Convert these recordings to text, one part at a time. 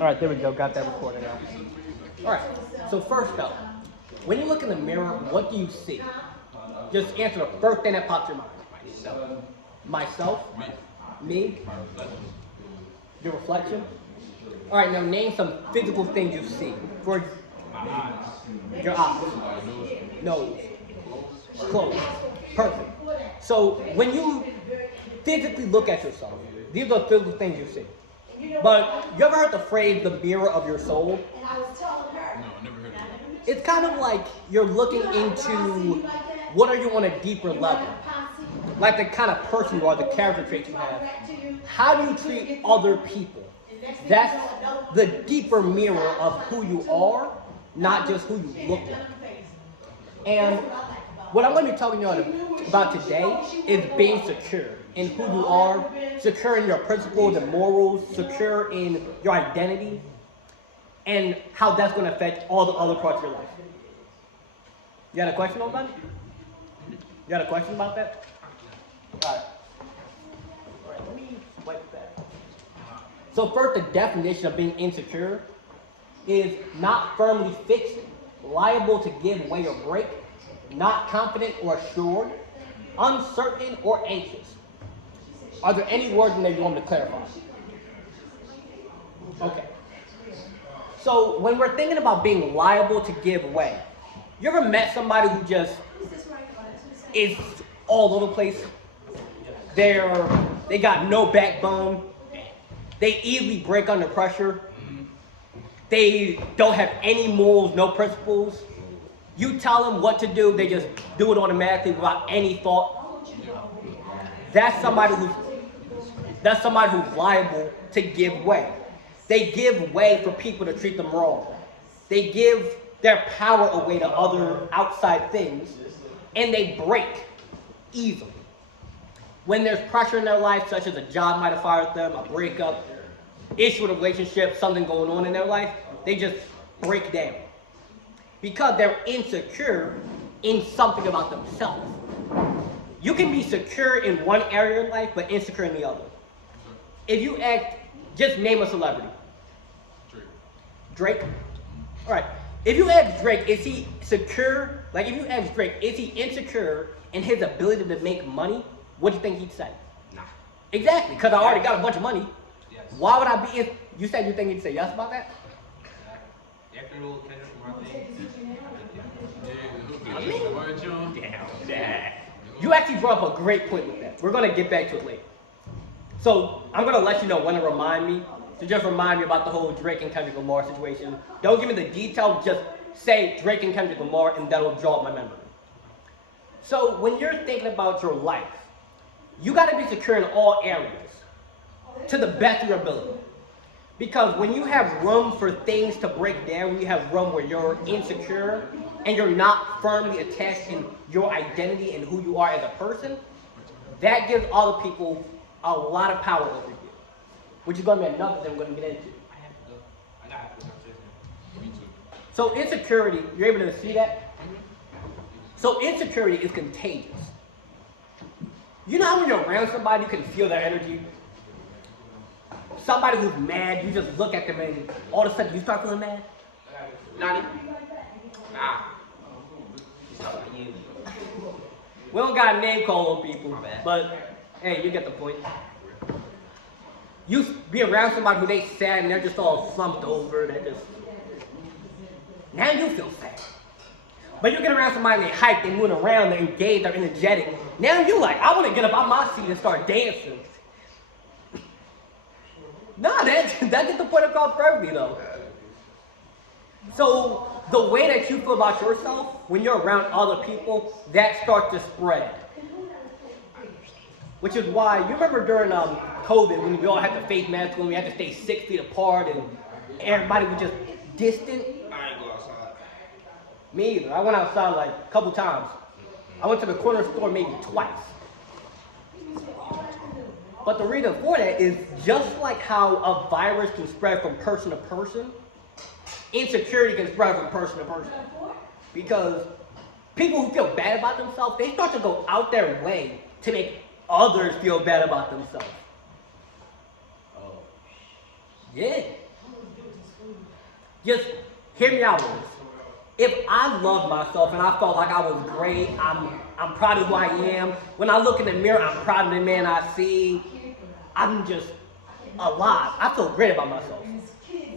All right, there we go. Got that recording out. All right. So first up, when you look in the mirror, what do you see? Just answer the first thing that pops your mind. Myself. Me. Your reflection. All right. Now name some physical things you see. For your eyes, nose, clothes. Perfect. So when you physically look at yourself, these are the physical things you see. But you ever heard the phrase "the mirror of your soul"? No, I never heard of it. It's kind of like you're looking into what are you on a deeper level, like the kind of person you are, the character traits you have. How do you treat other people? That's the deeper mirror of who you are, not just who you look like. And what I'm going to be talking to you about today is being secure in who you are, secure in your principles and morals, secure in your identity, and how that's going to affect all the other parts of your life. You got a question about it? You got a question about that? All right. All right, let me wipe that. So first, the definition of being insecure is not firmly fixed, liable to give way or break, not confident or assured, uncertain or anxious. Are there any words in there you want me to clarify? Okay. So when we're thinking about being liable to give way, you ever met somebody who just is all over the place? They got no backbone. They easily break under pressure. They don't have any morals, no principles. You tell them what to do, they just do it automatically without any thought. That's somebody who's liable to give way. They give way for people to treat them wrong. They give their power away to other outside things, and they break easily. When there's pressure in their life, such as a job might have fired them, a breakup, issue with a relationship, something going on in their life, they just break down. Because they're insecure in something about themselves. You can be secure in one area of life, but insecure in the other. If you just name a celebrity. Drake? All right. If you ask Drake, is he secure? Like if you ask Drake, is he insecure in his ability to make money? What do you think he'd say? Nah. Exactly, because I already got a bunch of money. Yes. Why would I be, you said you think he'd say yes about that? After all, Kendrick Lamar Damn. You actually brought up a great point with that. We're going to get back to it later. So I'm going to let you know when to remind me. So just remind me about the whole Drake and Kendrick Lamar situation. Don't give me the detail, just say Drake and Kendrick Lamar and that'll jog my memory. So when you're thinking about your life, you got to be secure in all areas to the best of your ability. Because when you have room for things to break down, when you have room where you're insecure and you're not firmly attached in your identity and who you are as a person, that gives other people a lot of power over you. Which is going to be another thing we're going to get into. So insecurity, you're able to see that? So insecurity is contagious. You know how when you're around somebody, you can feel their energy? Somebody who's mad, you just look at them and all of a sudden you start feeling mad? Nah. We don't got a name call on people, but hey, you get the point. You be around somebody who they sad and they're just all slumped over, now you feel sad. But you get around somebody and they hype, they moving around, they're engaged, they're energetic. Now you like, I want to get up on my seat and start dancing. Nah, that gets the point across perfectly though. So the way that you feel about yourself when you're around other people, that starts to spread. Which is why, you remember during COVID when we all had to face masks, when we had to stay 6 feet apart and everybody was just distant? I ain't go outside. Me either. I went outside like a couple times. I went to the corner store maybe twice. But the reason for that is just like how a virus can spread from person to person, insecurity can spread from person to person. Because people who feel bad about themselves, they start to go out their way to make others feel bad about themselves. Yeah. Just hear me out on this. If I love myself and I felt like I was great, I'm proud of who I am. When I look in the mirror, I'm proud of the man I see. I'm just alive. I feel great about myself.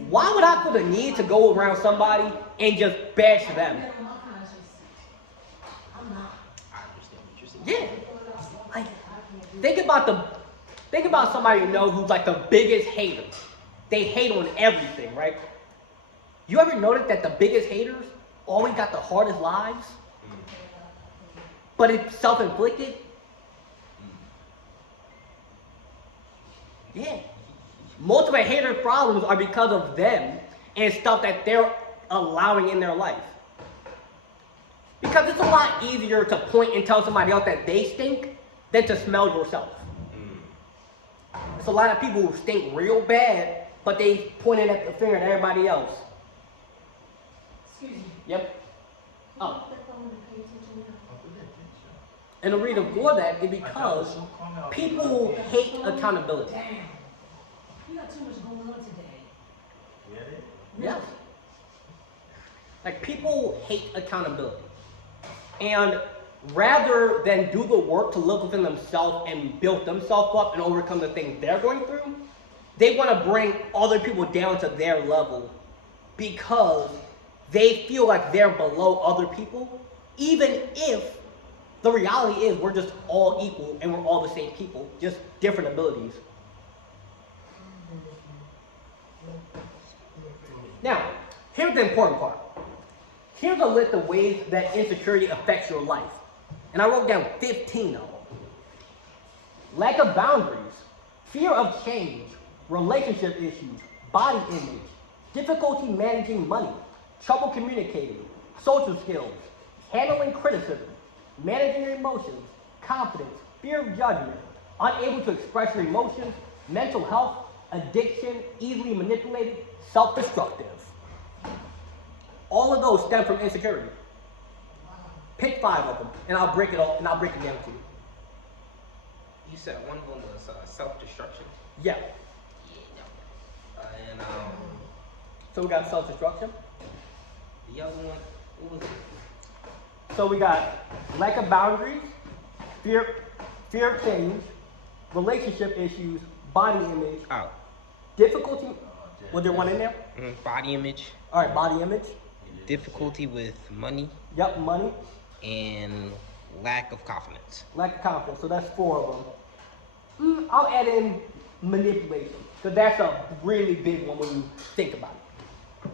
Why would I feel the need to go around somebody and just bash them? I understand what you're saying. Yeah. Like, think about somebody you know who's like the biggest hater. They hate on everything, right? You ever notice that the biggest haters always got the hardest lives? But it's self-inflicted? Yeah. Most of the haters' problems are because of them and stuff that they're allowing in their life. Because it's a lot easier to point and tell somebody else that they stink than to smell yourself. There's a lot of people who stink real bad, but they pointing at the finger at everybody else. Excuse me. Yep. Oh. And the reason for that is because people hate accountability. Damn. You got too much going on today. Yes. Like, people hate accountability. And rather than do the work to look within themselves and build themselves up and overcome the things they're going through, they want to bring other people down to their level because they feel like they're below other people, even if the reality is we're just all equal and we're all the same people, just different abilities. Now, here's the important part. Here's a list of ways that insecurity affects your life. And I wrote down 15 of them. Lack of boundaries, fear of change, relationship issues, body image, difficulty managing money, trouble communicating, social skills, handling criticism, managing your emotions, confidence, fear of judgment, unable to express your emotions, mental health, addiction, easily manipulated, self-destructive. All of those stem from insecurity. Pick 5 of them, and I'll break it down to you. You said one of them was self-destruction. Yeah. And So we got self-destruction. the other one, what was it? So we got lack of boundaries, fear of change, relationship issues, body image, Oh. difficulty. Was there one in there? Body image, All right, body image. difficulty with money, Yep, money. and lack of confidence. Lack of confidence. So that's 4 of them. I'll add in manipulation, because that's a really big one when you think about it.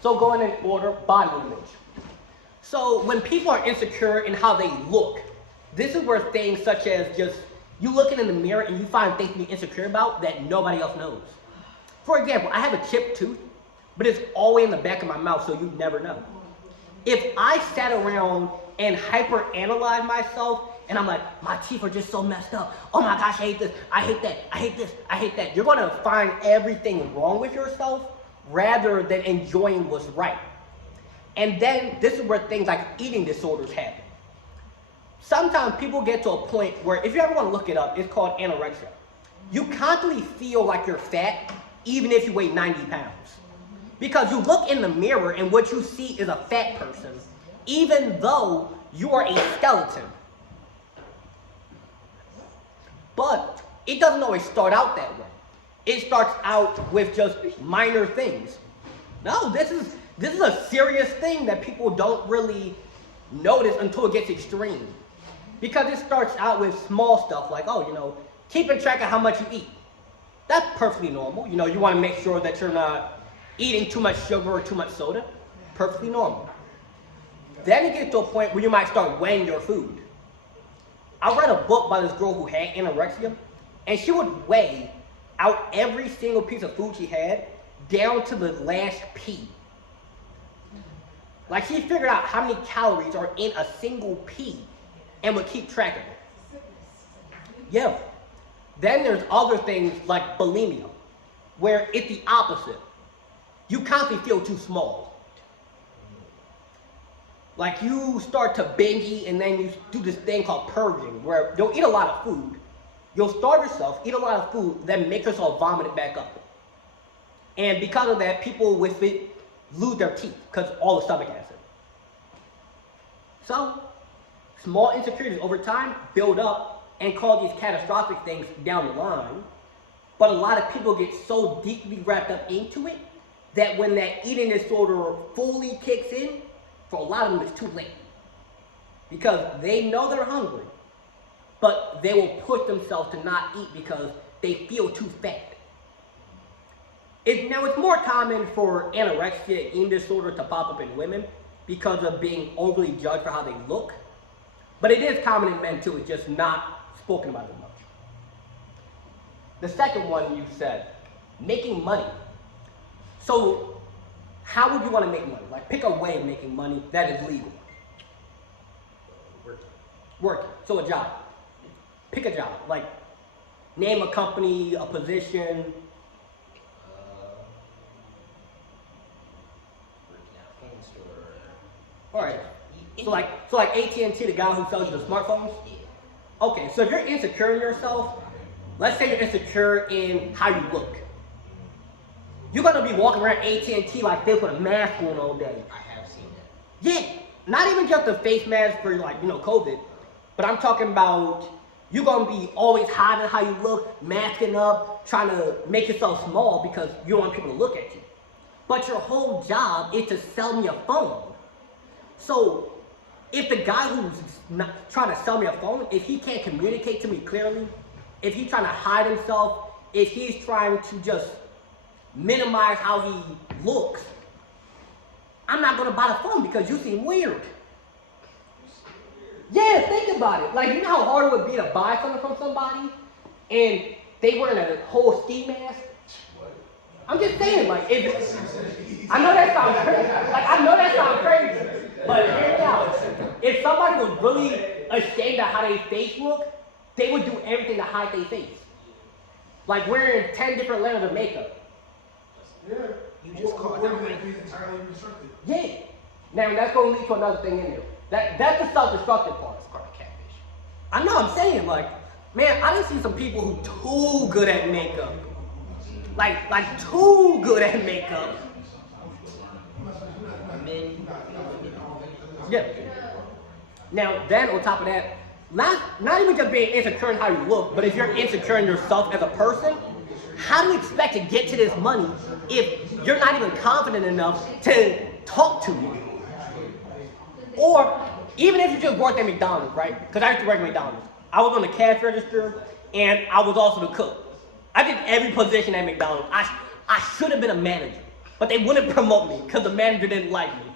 So going in order, body image. So when people are insecure in how they look, this is where things such as just you looking in the mirror and you find things to be insecure about that nobody else knows. For example, I have a chipped tooth, but it's always in the back of my mouth, so you never know. If I sat around and hyper-analyze myself, and I'm like, my teeth are just so messed up. Oh my gosh, I hate this, I hate that, I hate this, I hate that. You're gonna find everything wrong with yourself rather than enjoying what's right. And then this is where things like eating disorders happen. Sometimes people get to a point where, if you ever want to look it up, it's called anorexia. You constantly feel like you're fat, even if you weigh 90 pounds. Because you look in the mirror and what you see is a fat person, even though you are a skeleton. But it doesn't always start out that way. It starts out with just minor things. No, this is a serious thing that people don't really notice until it gets extreme. Because it starts out with small stuff like, keeping track of how much you eat. That's perfectly normal. You want to make sure that you're not eating too much sugar or too much soda. Perfectly normal. Then it gets to a point where you might start weighing your food. I read a book by this girl who had anorexia, and she would weigh out every single piece of food she had down to the last pea. Like, she figured out how many calories are in a single pea and would keep track of it. Yeah. Then there's other things like bulimia, where it's the opposite. You constantly feel too small. Like, you start to binge eat, and then you do this thing called purging, where you'll eat a lot of food. You'll starve yourself, eat a lot of food, then make yourself vomit it back up. And because of that, people with it lose their teeth because all the stomach acid. So, small insecurities over time build up and cause these catastrophic things down the line. But a lot of people get so deeply wrapped up into it that when that eating disorder fully kicks in, for a lot of them it's too late. Because they know they're hungry, but they will push themselves to not eat because they feel too fat. Now, it's more common for anorexia and eating disorder to pop up in women because of being overly judged for how they look. But it is common in men too, it's just not spoken about as much. The second one you said, making money. So, how would you want to make money? Like, pick a way of making money that is legal. Working. So a job. Pick a job. Like, name a company, a position. Working at a phone store. All right. So like AT&T, the guy who sells you the smartphones. Yeah. Okay. So if you're insecure in yourself, let's say you're insecure in how you look. You're gonna be walking around AT&T like this with a mask on all day. I have seen that. Yeah. Not even just a face mask for like COVID, but I'm talking about you're gonna be always hiding how you look, masking up, trying to make yourself small because you don't want people to look at you. But your whole job is to sell me a phone. So if the guy who's not trying to sell me a phone, if he can't communicate to me clearly, if he's trying to hide himself, if he's trying to just minimize how he looks, I'm not gonna buy the phone because you seem weird. Yeah, think about it. Like, you know how hard it would be to buy something from somebody and they wearing a whole ski mask? I'm just saying, like, if I know that sounds crazy. Like, I know that sounds crazy, but hear me out. If somebody was really ashamed of how their face look, they would do everything to hide their face. Like wearing 10 different layers of makeup. Yeah. You just called out like entirely restricted. Yeah. Now that's gonna lead to another thing in there. That's the self-destructive part. it's called a catfish. I know, I'm saying, like, man, I done see some people who too good at makeup. Like too good at makeup. Men, Yeah. Now, then on top of that, not even just being insecure in how you look, but if you're insecure in yourself as a person, how do you expect to get to this money if you're not even confident enough to talk to me? Or even if you just worked at McDonald's, right? Because I used to work at McDonald's. I was on the cash register and I was also the cook. I did every position at McDonald's. I should have been a manager, but they wouldn't promote me because the manager didn't like me.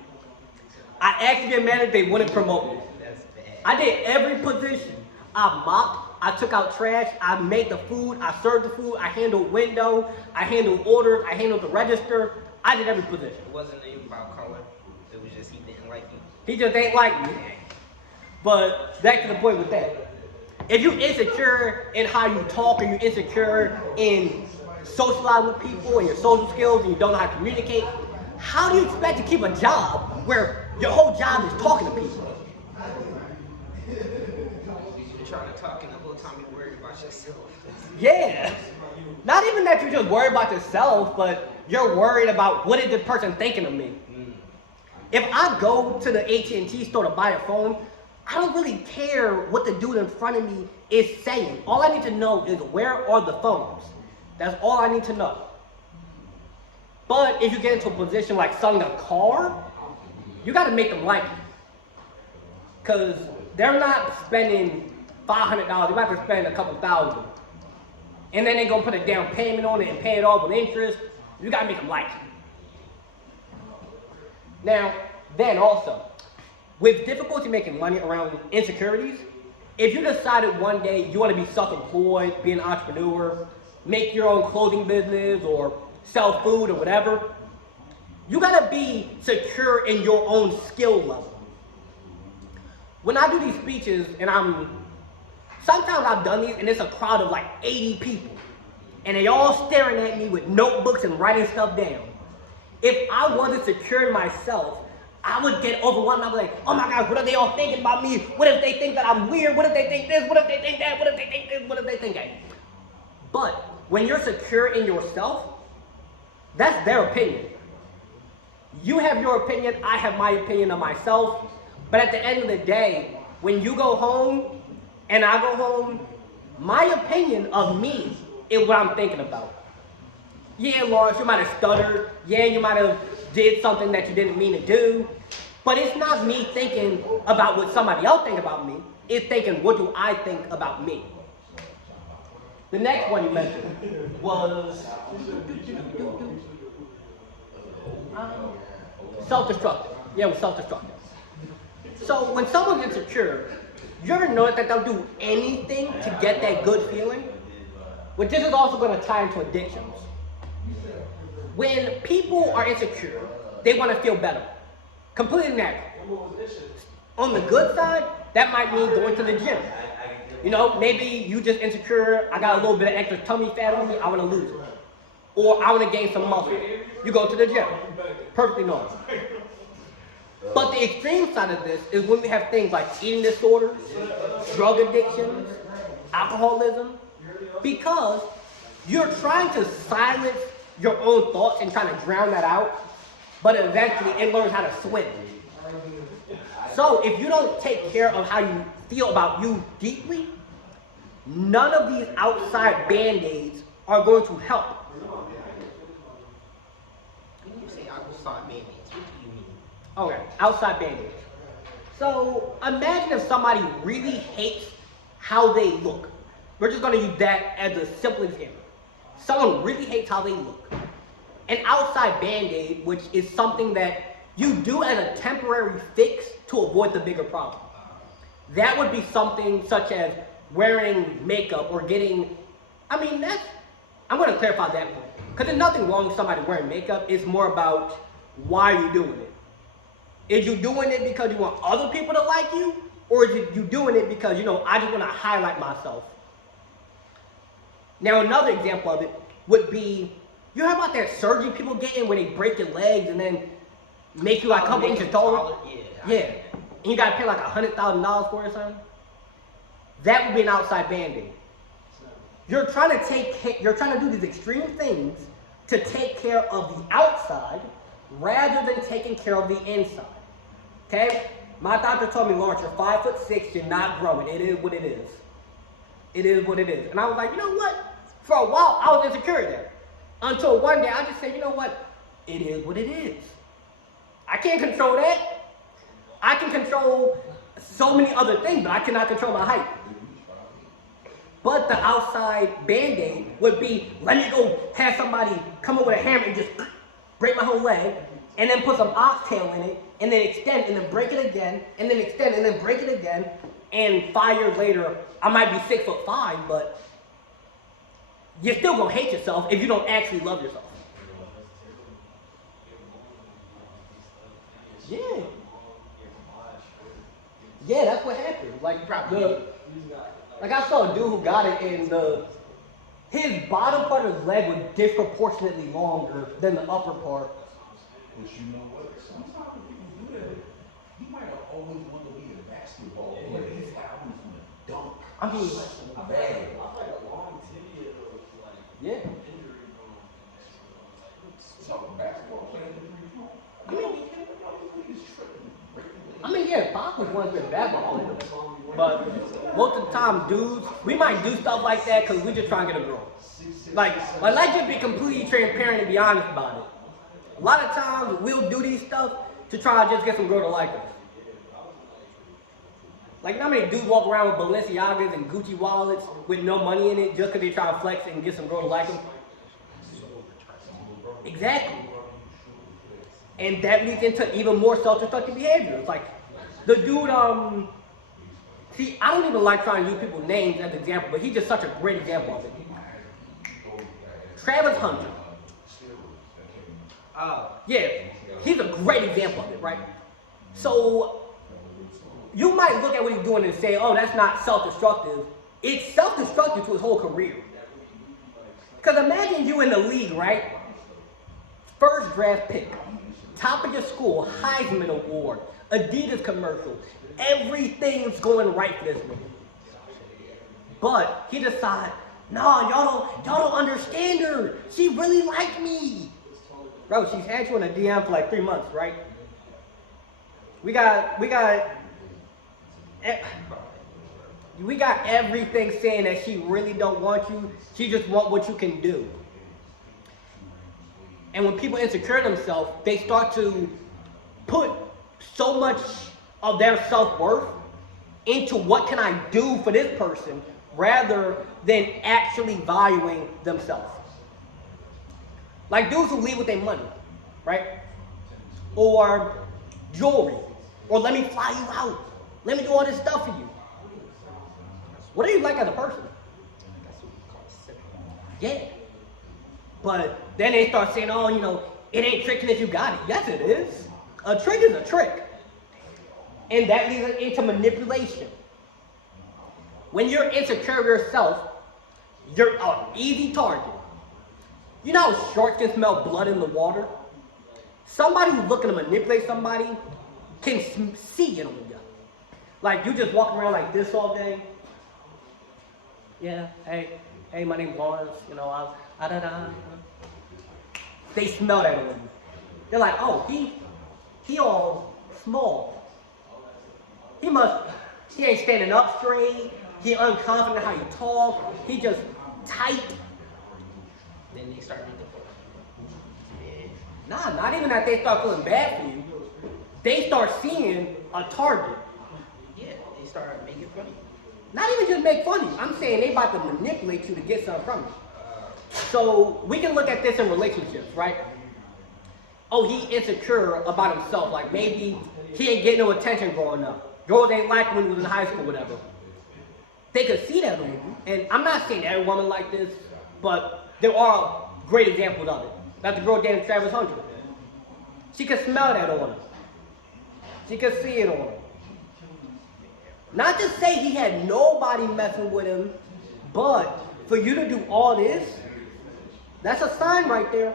I asked to be a manager, they wouldn't promote me. that's bad. I did every position. I mopped, I took out trash, I made the food, I served the food, I handled window, I handled orders, I handled the register. I did every position. It wasn't even about color. It was just he didn't like you. He just ain't like me. But back to the point with that. If you're insecure in how you talk, or you're insecure in socializing with people and your social skills and you don't know how to communicate, how do you expect to keep a job where your whole job is talking to people? You're trying to talk and the whole time you're worried about yourself. Yeah. Not even that you're just worried about yourself, but you're worried about what is this person thinking of me. If I go to the AT&T store to buy a phone, I don't really care what the dude in front of me is saying. All I need to know is where are the phones. That's all I need to know. But if you get into a position like selling a car, you got to make them like you. Because they're not spending $500. They're about to spend a couple thousand. And then they're going to put a down payment on it and pay it off with interest. You got to make them like you. Now, then also, with difficulty making money around insecurities, if you decided one day you want to be self-employed, be an entrepreneur, make your own clothing business or sell food or whatever, you gotta be secure in your own skill level. When I do these speeches, and sometimes I've done these and it's a crowd of like 80 people, and they all staring at me with notebooks and writing stuff down. If I wasn't secure in myself, I would get overwhelmed. I'd be like, oh my gosh, what are they all thinking about me? What if they think that I'm weird? What if they think this? What if they think that? What if they think this? What if they think that? But when you're secure in yourself, That's their opinion. You have your opinion, I have my opinion of myself. But at the end of the day, when you go home and I go home, my opinion of me is what I'm thinking about. Yeah, Lawrence, you might have stuttered. Yeah, you might have did something that you didn't mean to do. But it's not me thinking about what somebody else thinks about me. It's thinking, what do I think about me? The next one you mentioned was self-destructive. Yeah, it was self-destructive. So when someone's insecure, you ever notice that they'll do anything to get that good feeling? But this is also going to tie into addictions. When people are insecure, they want to feel better. Completely natural. On the good side, that might mean going to the gym. You know, maybe you just insecure, I got a little bit of extra tummy fat on me, I want to lose it. Or I want to gain some muscle. You go to the gym. Perfectly normal. But the extreme side of this is when we have things like eating disorders, drug addictions, alcoholism, because you're trying to silence your own thoughts and trying to drown that out, but eventually it learns how to swim. So if you don't take care of how you feel about you deeply, none of these outside band-aids are going to help. When you say outside band-aids, what do you mean? Okay, outside band-aids. So imagine if somebody really hates how they look. We're just going to use that as a simple example. Someone really hates how they look. An outside band-aid, which is something that you do as a temporary fix to avoid the bigger problem. That would be something such as wearing makeup or getting, I'm going to clarify that point. Because there's nothing wrong with somebody wearing makeup. It's more about why are you doing it. Is you doing it because you want other people to like you? Or is you doing it because, I just want to highlight myself? Now, another example of it would be, you heard about that surgery people get in when they break your legs and then make you like a couple inches taller? Yeah. And you gotta pay like $100,000 for it or something? That would be an outside band-aid. You're trying to do these extreme things to take care of the outside rather than taking care of the inside. Okay? My doctor told me, Lawrence, you're 5'6", you're not growing. It is what it is. It is what it is. And I was like, you know what? For a while, I was insecure there. Until one day, I just said, you know what? It is what it is. I can't control that. I can control so many other things, but I cannot control my height. But the outside band-aid would be, let me go have somebody come up with a hammer and just break my whole leg, and then put some oxtail in it, and then extend, and then break it again, and then extend, and then break it again, and 5 years later, I might be 6'5", but you're still gonna hate yourself if you don't actually love yourself. Yeah. Yeah, that's what happened. Like I saw a dude who got it and his bottom part of his leg was disproportionately longer than the upper part. But you know what? Sometimes when people do that, he might have always wanted to be a basketball player. His album from the dunk. I mean, bad. Yeah. So basketball players Yeah, Bob was once been basketball player. But most of the time, dudes, we might do stuff like that because we just trying to get a girl. Like, let's just be completely transparent and be honest about it. A lot of times, we'll do these stuff to try to just get some girl to like us. Like, how many dudes walk around with Balenciagas and Gucci wallets with no money in it just because they try to flex and get some girl to like them? Exactly. And that leads into even more self-destructive behavior. It's like, the dude, see, I don't even like trying to use people's names as an example, but he's just such a great example of it. Travis Hunter. Yeah, he's a great example of it, right? So, you might look at what he's doing and say, oh, that's not self-destructive. It's self-destructive to his whole career. Because imagine you in the league, right? First draft pick, top of your school, Heisman Award, Adidas commercial. Everything's going right for this man. But he decides, no, y'all don't understand her. She really liked me. bro, she's had you in a DM for like 3 months, right? We got everything saying that she really don't want you. She just want what you can do. And when people insecure themselves, they start to put so much of their self-worth into what can I do for this person rather than actually valuing themselves. Like dudes who lead with their money, right? Or jewelry. Or let me fly you out. Let me do all this stuff for you. What do you like as a person? Yeah. But then they start saying, oh, you know, it ain't tricking if you got it. Yes, it is. A trick is a trick. And that leads into manipulation. When you're insecure of yourself, you're an easy target. You know how sharks can smell blood in the water? Somebody who's looking to manipulate somebody can see it on you. Like, you just walking around like this all day. Yeah, hey, my name's Lawrence, you know, They smell that on you. They're like, oh, he all small. He ain't standing up straight. He unconfident how you talk. He just tight. Then they start making Nah, not even that they start feeling bad for you. They start seeing a target. Yeah, they start making fun of you. Not even just make fun of you. I'm saying they about to manipulate you to get something from you. So we can look at this in relationships, right? Oh, he insecure about himself. Like maybe he ain't getting no attention growing up. Girls ain't like him when he was in high school, whatever. They could see that on you. And I'm not saying every woman like this, but there are great examples of it. Like the girl dating Travis Hunter. She could smell that on him. She could see it on him. Not to say he had nobody messing with him, but for you to do all this, that's a sign right there.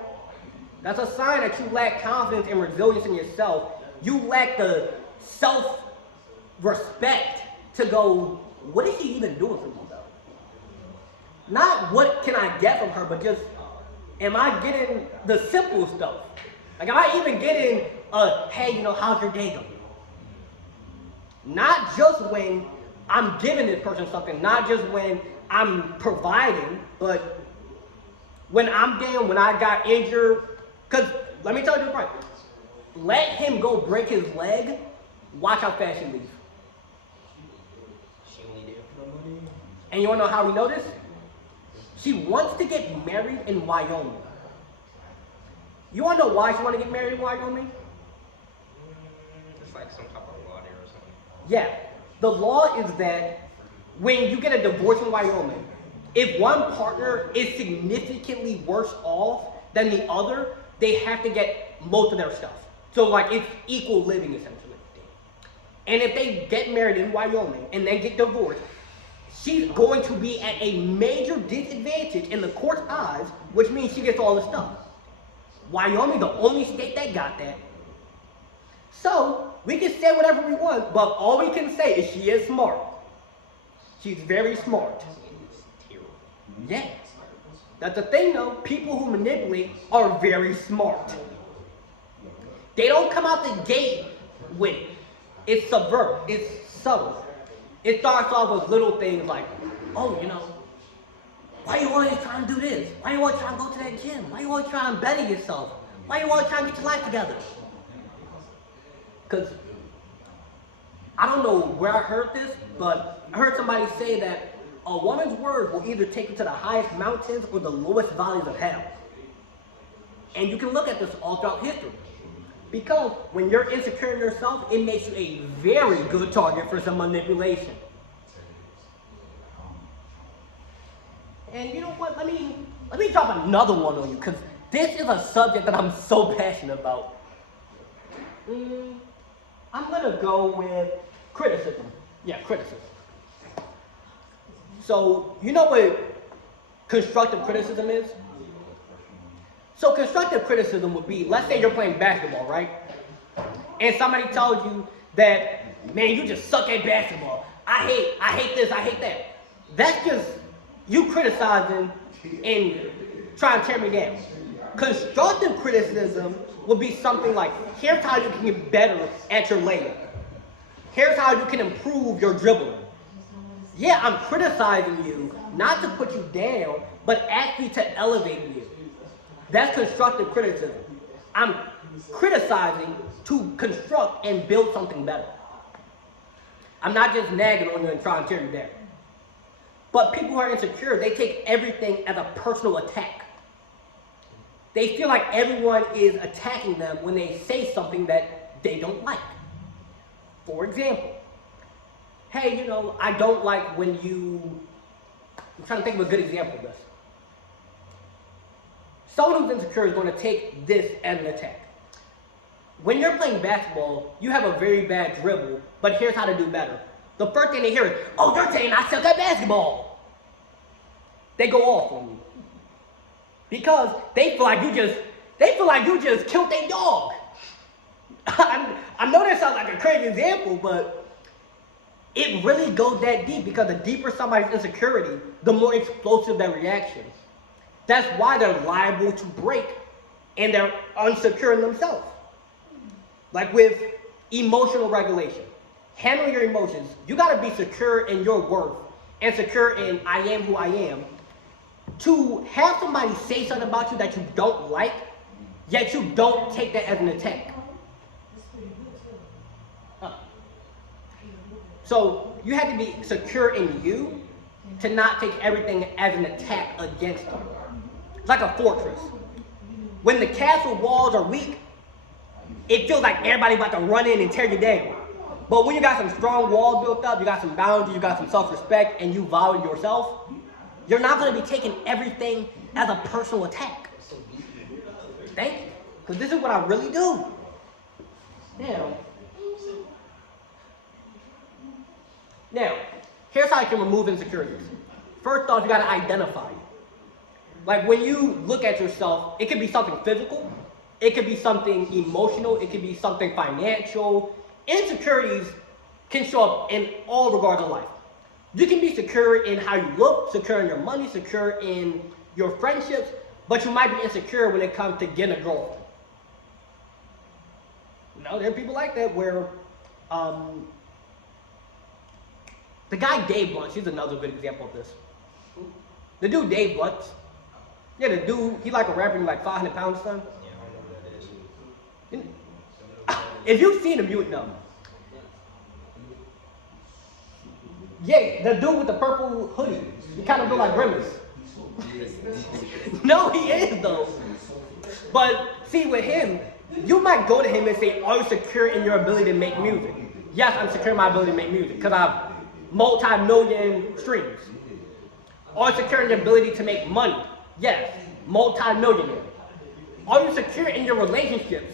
That's a sign that you lack confidence and resilience in yourself. You lack the self-respect to go, what is she even doing for me though? Not what can I get from her, but just, am I getting the simple stuff? Like, am I even getting hey, you know, how's your day going? Not just when I'm giving this person something, not just when I'm providing, but when I'm down, when I got injured. Because let me tell you the part. Let him go break his leg, watch how fast she leaves. She only there for the money. And you want to know how we know this? She wants to get married in Wyoming. You want to know why she wants to get married in Wyoming? It's like some type of law there or something. Yeah. The law is that when you get a divorce in Wyoming, if one partner is significantly worse off than the other, they have to get most of their stuff. So like it's equal living essentially. And if they get married in Wyoming and then get divorced, she's going to be at a major disadvantage in the court's eyes, which means she gets all the stuff. Wyoming, the only state that got that. So we can say whatever we want, but all we can say is she is smart. She's very smart. Yeah. That's the thing though, people who manipulate are very smart. They don't come out the gate with it. It's subvert, it's subtle. It starts off with little things like, oh, you know, why you always trying to do this? Why you always trying to go to that gym? Why you always trying to better yourself? Why you always trying to get your life together? Because I don't know where I heard this, but I heard somebody say that a woman's word will either take you to the highest mountains or the lowest valleys of hell. And you can look at this all throughout history. Because when you're insecure in yourself, it makes you a very good target for some manipulation. And you know what? Let me drop another one on you, because this is a subject that I'm so passionate about. I'm gonna go with criticism. Yeah, criticism. So, you know what constructive criticism is? So constructive criticism would be, let's say you're playing basketball, right? And somebody tells you that, man, you just suck at basketball. I hate this, I hate that. That's just you criticizing and trying to tear me down. Constructive criticism would be something like, here's how you can get better at your layup. Here's how you can improve your dribbling. Yeah, I'm criticizing you, not to put you down, but actually to elevate you. That's constructive criticism. I'm criticizing to construct and build something better. I'm not just nagging on you and trying to tear you down. But people who are insecure, they take everything as a personal attack. They feel like everyone is attacking them when they say something that they don't like. For example, hey, I don't like when I'm trying to think of a good example of this. Someone who's insecure is going to take this as an attack. When you're playing basketball, you have a very bad dribble, but here's how to do better. The first thing they hear is, oh, you're saying I suck at basketball. They go off on you. Because they feel like you just killed their dog. I know that sounds like a crazy example, but it really goes that deep, because the deeper somebody's insecurity, the more explosive their reaction. That's why they're liable to break, and they're unsecure in themselves. Like with emotional regulation, handling your emotions, you gotta be secure in your worth and secure in I am who I am. To have somebody say something about you that you don't like, yet you don't take that as an attack. So you have to be secure in you to not take everything as an attack against them. It's like a fortress. When the castle walls are weak, it feels like everybody's about to run in and tear you down. But when you got some strong walls built up, you got some boundaries, you got some self-respect, and you value yourself, you're not going to be taking everything as a personal attack. Thank you. Because this is what I really do. Now, here's how you can remove insecurities. First off, you got to identify it. Like when you look at yourself, it could be something physical, it could be something emotional, it could be something financial. Insecurities can show up in all regards of life. You can be secure in how you look, secure in your money, secure in your friendships, but you might be insecure when it comes to getting a girlfriend. There are people like that where, the guy Dave Blunt, he's another good example of this. The dude Dave Blunt, yeah, the dude, he like a rapper, he's like 500 pounds, son. If you've seen him, you would know. Yeah, the dude with the purple hoodie. He kind of look like Grimace. No, he is though. But see, with him, you might go to him and say, are you secure in your ability to make music? Yes, I'm secure in my ability to make music because I have multi-million streams. Are you secure in your ability to make money? Yes, multi-millionaire. Are you secure in your relationships?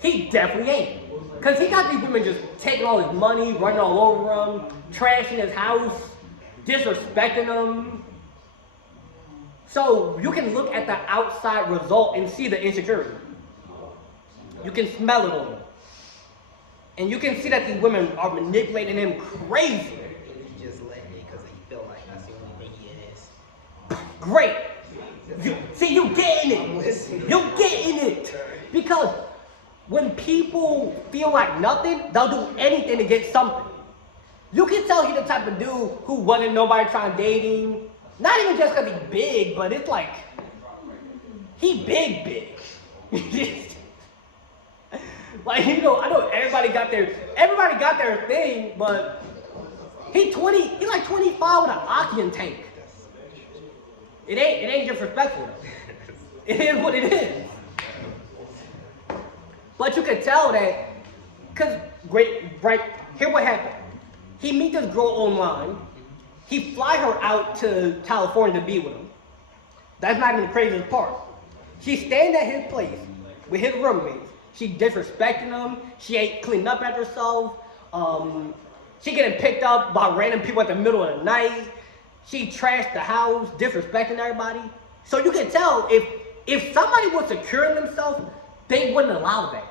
He definitely ain't. Because he got these women just taking all his money, running all over him, trashing his house, disrespecting him. So you can look at the outside result and see the insecurity. You can smell it on him. And you can see that these women are manipulating him crazy. He just let me because he feel like that's the only thing he is. Great. You getting it. You're getting it. Because when people feel like nothing, they'll do anything to get something. You can tell he's the type of dude who wasn't nobody trying to date him. Not even just because he's big, but it's like, he big. Like, I know everybody got their thing, but he's like 25 with an oxygen tank. It ain't disrespectful. It is what it is. But you can tell that, because, right, here what happened. He meet this girl online. He fly her out to California to be with him. That's not even the craziest part. She's staying at his place with his roommates. She disrespecting him. She ain't cleaning up after herself. She getting picked up by random people at the middle of the night. She trashed the house, disrespecting everybody. So you can tell if somebody was secure in themselves, they wouldn't allow that.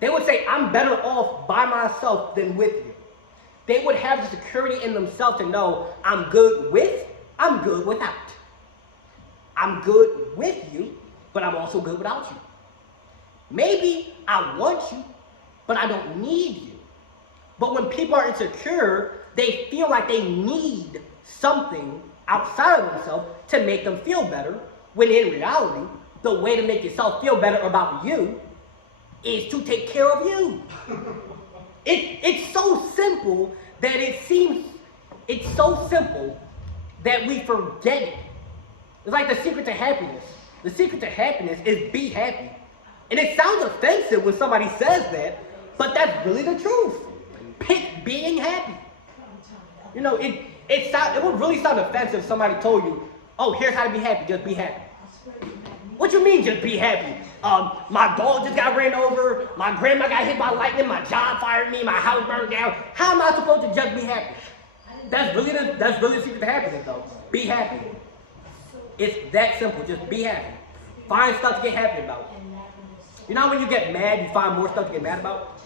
They would say, I'm better off by myself than with you. They would have the security in themselves to know I'm good with, I'm good without. I'm good with you, but I'm also good without you. Maybe I want you, but I don't need you. But when people are insecure, they feel like they need something outside of themselves to make them feel better, when in reality, the way to make yourself feel better about you is to take care of you. It's so simple that it's so simple that we forget it. It's like the secret to happiness. The secret to happiness is be happy. And it sounds offensive when somebody says that, but that's really the truth. Pick being happy. You know, it would really sound offensive if somebody told you, oh, here's how to be happy, just be happy. What you mean just be happy? My dog just got ran over, my grandma got hit by lightning, my job fired me, my house burned down. How am I supposed to just be happy? That's really the secret to happiness though. Be happy. It's that simple, just be happy. Find stuff to get happy about. You know when you get mad, you find more stuff to get mad about?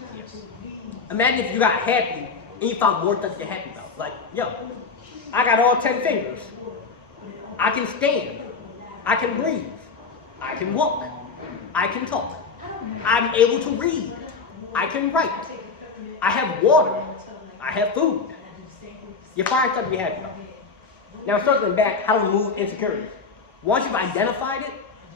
Imagine if you got happy and you found more stuff to get happy about. Like, yo, I got all 10 fingers. I can stand. I can breathe. I can walk. I can talk. I'm able to read. I can write. I have water. I have food. You find stuff to be happy about. Now circling back, how to remove insecurity. Once you've identified it,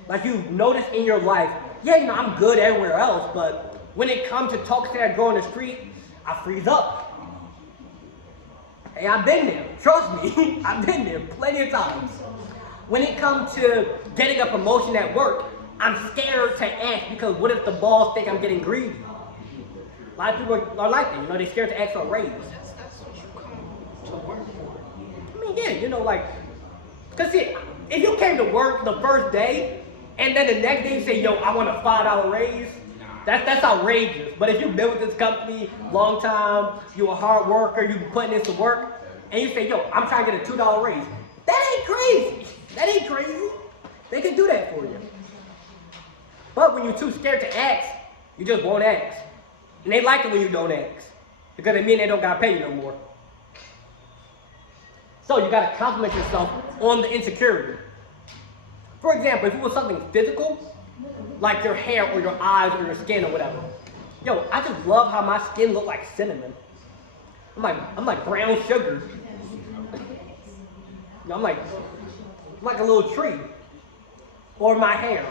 like you've noticed in your life, yeah, you know, I'm good everywhere else, but when it comes to talking to that girl in the street, I freeze up. Hey, I've been there. Trust me, I've been there plenty of times. When it comes to getting a promotion at work, I'm scared to ask because what if the boss think I'm getting greedy? A lot of people are like that, you know, they're scared to ask for a raise. That's what you come to work for. I mean, yeah, you know, like, because see, if you came to work the first day, and then the next day you say, yo, I want a $5 raise, that's outrageous. But if you've been with this company a long time, you're a hard worker, you've been putting in some work, and you say, yo, I'm trying to get a $2 raise, that ain't crazy. That ain't crazy. They can do that for you. But when you're too scared to ask, you just won't ask. And they like it when you don't ask, because it means they don't gotta pay you no more. So you gotta compliment yourself on the insecurity. For example, if it was something physical, like your hair or your eyes or your skin or whatever. Yo, I just love how my skin looks like cinnamon. I'm like brown sugar. I'm like a little tree. Or my hair.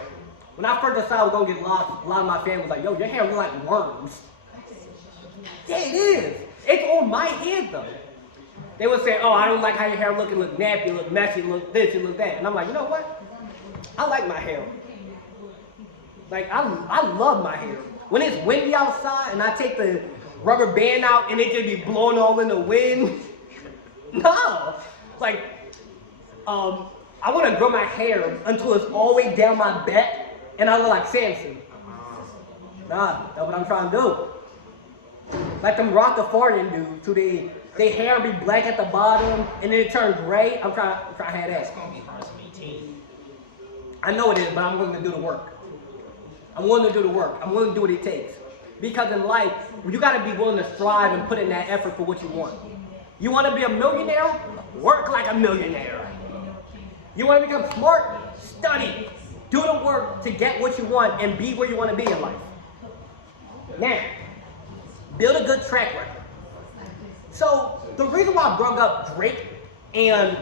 When I first decided I was gonna get lost, a lot of my family was like, yo, your hair looks like worms. Yeah, it is. It's on my head though. They would say, oh, I don't like how your hair look. It look nappy, it look messy, it look this, it look that. And I'm like, you know what? I like my hair. Like, I love my hair. When it's windy outside and I take the rubber band out and it just be blowing all in the wind. No. Like, I want to grow my hair until it's all the way down my back and I look like Samson. Nah, that's what I'm trying to do. Like them Rastafarian dudes who they hair be black at the bottom and then it turns gray. I'm trying to have that. It's gonna be hard to maintain. I know it is, but I'm willing to do the work. I'm willing to do the work. I'm willing to do what it takes. Because in life, you gotta be willing to strive and put in that effort for what you want. You wanna be a millionaire? Work like a millionaire. You wanna become smart? Study. Do the work to get what you want and be where you wanna be in life. Now, build a good track record. So, the reason why I brought up Drake and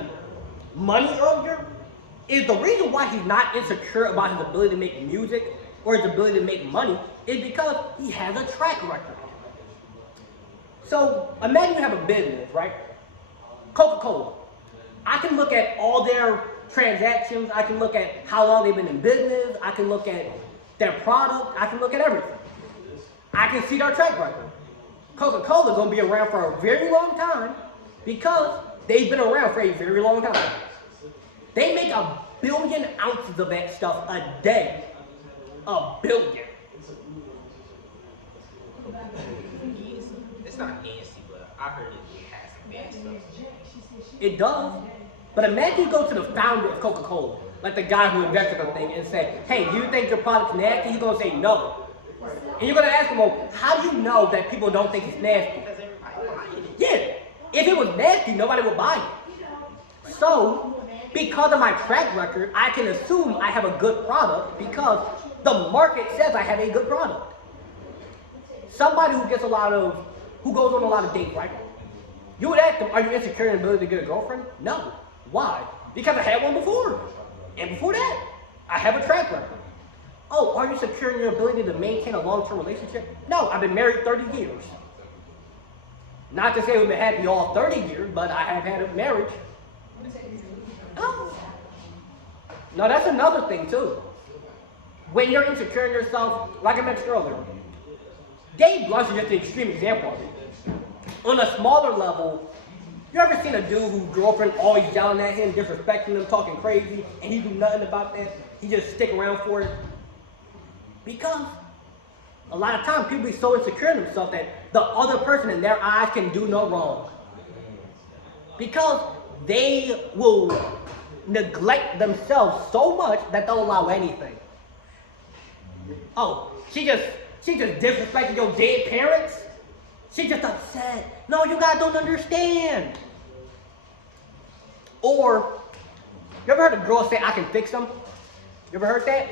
money earlier is the reason why he's not insecure about his ability to make music or his ability to make money is because he has a track record. So imagine you have a business, right? Coca-Cola. I can look at all their transactions. I can look at how long they've been in business. I can look at their product. I can look at everything. I can see their track record. Coca-Cola is going to be around for a very long time because they've been around for a very long time. They make 1 billion ounces of that stuff a day. 1 billion. It's not nasty, but I heard it has some bad stuff. It does. But imagine you go to the founder of Coca-Cola, like the guy who invented the thing, and say, hey, do you think your product's nasty? He's going to say no. And you're going to ask him, well, how do you know that people don't think it's nasty? Because everybody buying it. Yeah. If it was nasty, nobody would buy it. So, because of my track record, I can assume I have a good product because the market says I have a good product. Somebody who goes on a lot of dates, right? You would ask them, are you insecure in the ability to get a girlfriend? No. Why? Because I had one before. And before that, I have a track record. Oh, are you secure in your ability to maintain a long-term relationship? No, I've been married 30 years. Not to say we've been happy all 30 years, but I have had a marriage. Oh. No, that's another thing too. When you're insecure in yourself, like I mentioned earlier, Dave Blunt is just an extreme example of it. On a smaller level, you ever seen a dude whose girlfriend always yelling at him, disrespecting him, talking crazy, and he do nothing about that? He just stick around for it? Because a lot of times people be so insecure in themselves that the other person in their eyes can do no wrong. Because they will neglect themselves so much that they'll allow anything. Oh, she just disrespected your dead parents? She just upset. No, you guys don't understand. Or, you ever heard a girl say, I can fix them? You ever heard that?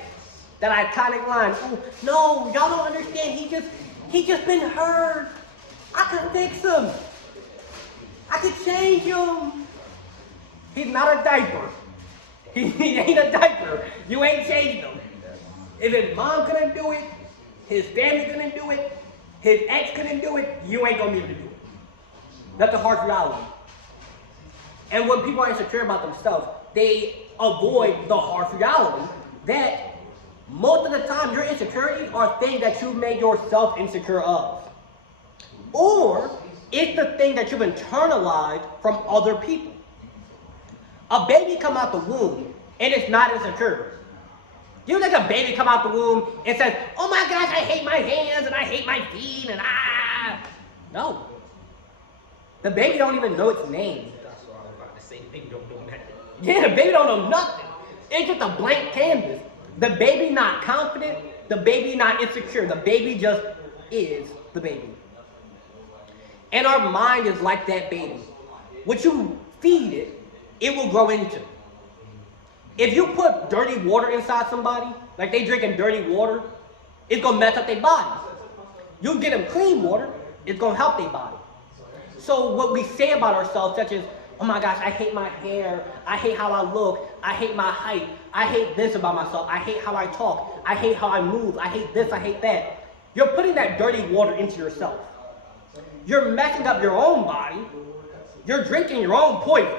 That iconic line, oh, no, y'all don't understand. He just been hurt. I can fix him. I can change him. He's not a diaper. He ain't a diaper. You ain't changing him. If his mom couldn't do it, his family couldn't do it, his ex couldn't do it, you ain't gonna be able to do it. That's the harsh reality. And when people are insecure about themselves, they avoid the harsh reality that most of the time your insecurities are things that you've made yourself insecure of. Or it's the thing that you've internalized from other people. A baby come out the womb and it's not insecure. You think a baby come out the womb and says, oh my gosh, I hate my hands and I hate my feet and ah. No. The baby don't even know its name. That's what I was about to say. Baby don't know nothing. Yeah, the baby don't know nothing. It's just a blank canvas. The baby not confident. The baby not insecure. The baby just is the baby. And our mind is like that baby. What you feed it, it will grow into. If you put dirty water inside somebody, like they drinking dirty water, it's going to mess up their body. You get them clean water, it's going to help their body. So what we say about ourselves, such as, oh my gosh, I hate my hair, I hate how I look, I hate my height, I hate this about myself, I hate how I talk, I hate how I move, I hate this, I hate that. You're putting that dirty water into yourself. You're messing up your own body. You're drinking your own poison.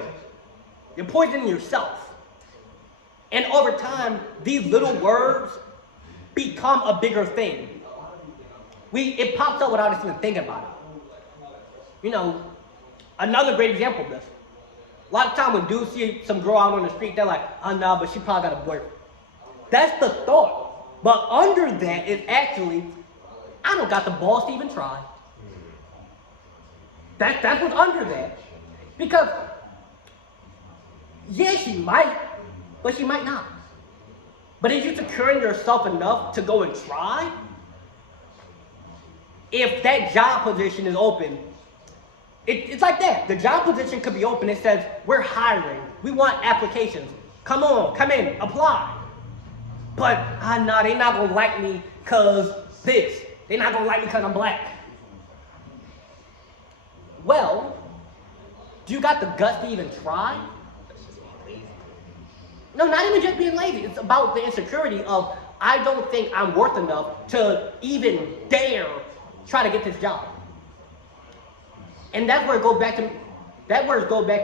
You're poisoning yourself. And over time, these little words become a bigger thing. It pops up without us even thinking about it. You know, another great example of this. A lot of time when dudes see some girl out on the street, they're like, oh no, but she probably got a boyfriend. That's the thought. But under that is actually, I don't got the balls to even try. That's what's under that. Because, yeah, she might, but she might not. But if you're securing yourself enough to go and try, if that job position is open, it's like that. The job position could be open. It says, we're hiring. We want applications. Come on, come in, apply. But, no, they're not going to like me because this. They're not going to like me because I'm black. Well, do you got the guts to even try? That's just being lazy. No, not even just being lazy. It's about the insecurity of, I don't think I'm worth enough to even dare try to get this job. And that's where it goes back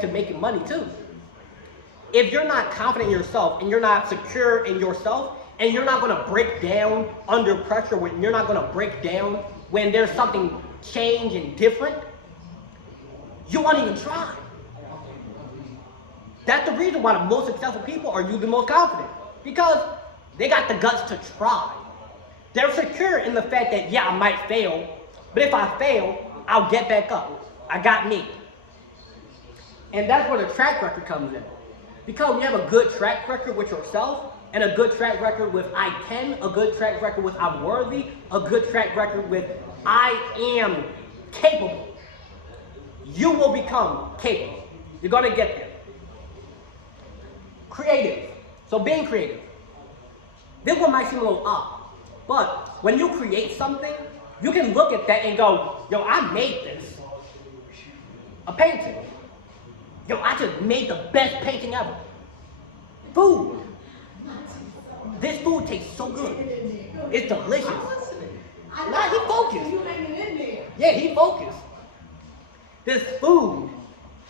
to making money too. If you're not confident in yourself and you're not secure in yourself and you're not going to break down under pressure, when you're not going to break down when there's something change and different, you won't even try. That's the reason why the most successful people are usually the most confident. Because they got the guts to try. They're secure in the fact that, yeah, I might fail, but if I fail, I'll get back up. I got me. And that's where the track record comes in. Because when you have a good track record with yourself, and a good track record with I can, a good track record with I'm worthy, a good track record with I am capable, you will become capable. You're going to get there. Creative. So being creative. This one might seem a little odd, but when you create something, you can look at that and go, yo, I made this. A painting. Yo, I just made the best painting ever. Food. This food tastes so good. It's delicious. Nah, he focused. Yeah, he focused. This food,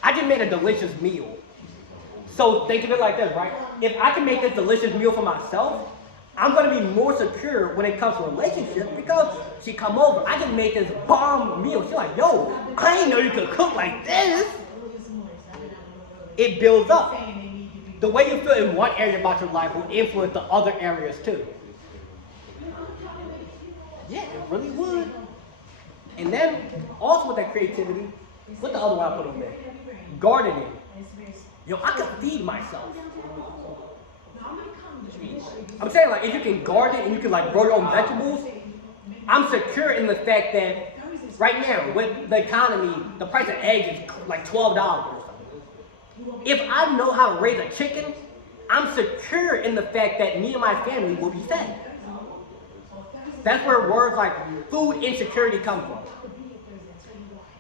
I just made a delicious meal. So think of it like this, right? If I can make this delicious meal for myself, I'm gonna be more secure when it comes to relationships because she come over, I can make this bomb meal. She's like, yo, I didn't know you could cook like this. It builds up. The way you feel in one area about your life will influence the other areas too. Yeah, it really would. And then, also with that creativity, what's the other one I put on there? Gardening. Yo, I could feed myself. I'm saying, like, if you can garden and you can, like, grow your own vegetables, I'm secure in the fact that right now, with the economy, the price of eggs is like $12. If I know how to raise a chicken, I'm secure in the fact that me and my family will be fed. That's where words like food insecurity come from.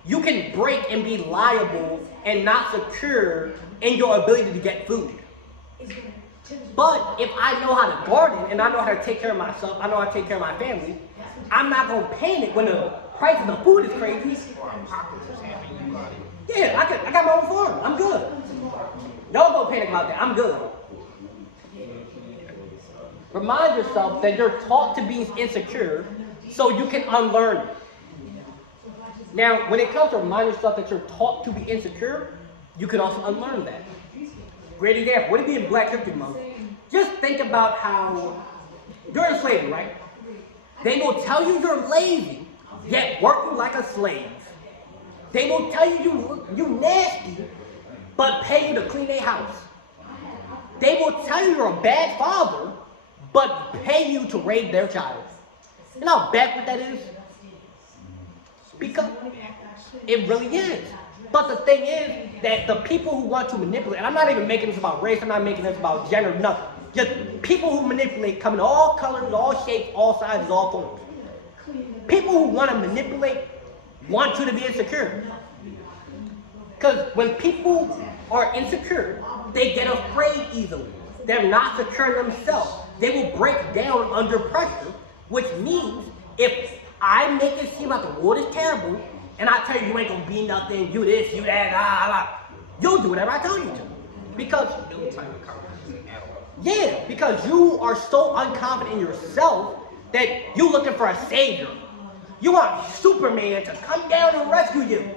You can break and be liable and not secure in your ability to get food. But if I know how to garden and I know how to take care of myself, I know how to take care of my family, I'm not going to panic when the price of the food is crazy. Yeah, I got my own farm. I'm good. Y'all don't panic about that. I'm good. Remind yourself that you're taught to be insecure so you can unlearn it. Now, when it comes to remind yourself that you're taught to be insecure, you can also unlearn that. Great example. Would it be in Black History Month? Just think about how during slavery, right? They will tell you you're lazy, yet work you like a slave. They will tell you you nasty, but pay you to clean their house. They will tell you you're a bad father, but pay you to raise their child. You know how backward that is? Because it really is. But the thing is that the people who want to manipulate, and I'm not even making this about race, I'm not making this about gender, nothing. Just people who manipulate come in all colors, all shapes, all sizes, all forms. People who want to manipulate want you to be insecure. Because when people are insecure, they get afraid easily. They're not secure in themselves. They will break down under pressure, which means if I make it seem like the world is terrible, and I tell you you ain't gonna be nothing, you this, you that, you'll do whatever I tell you to. Because, yeah, because you are so unconfident in yourself that you're looking for a savior. You want Superman to come down and rescue you.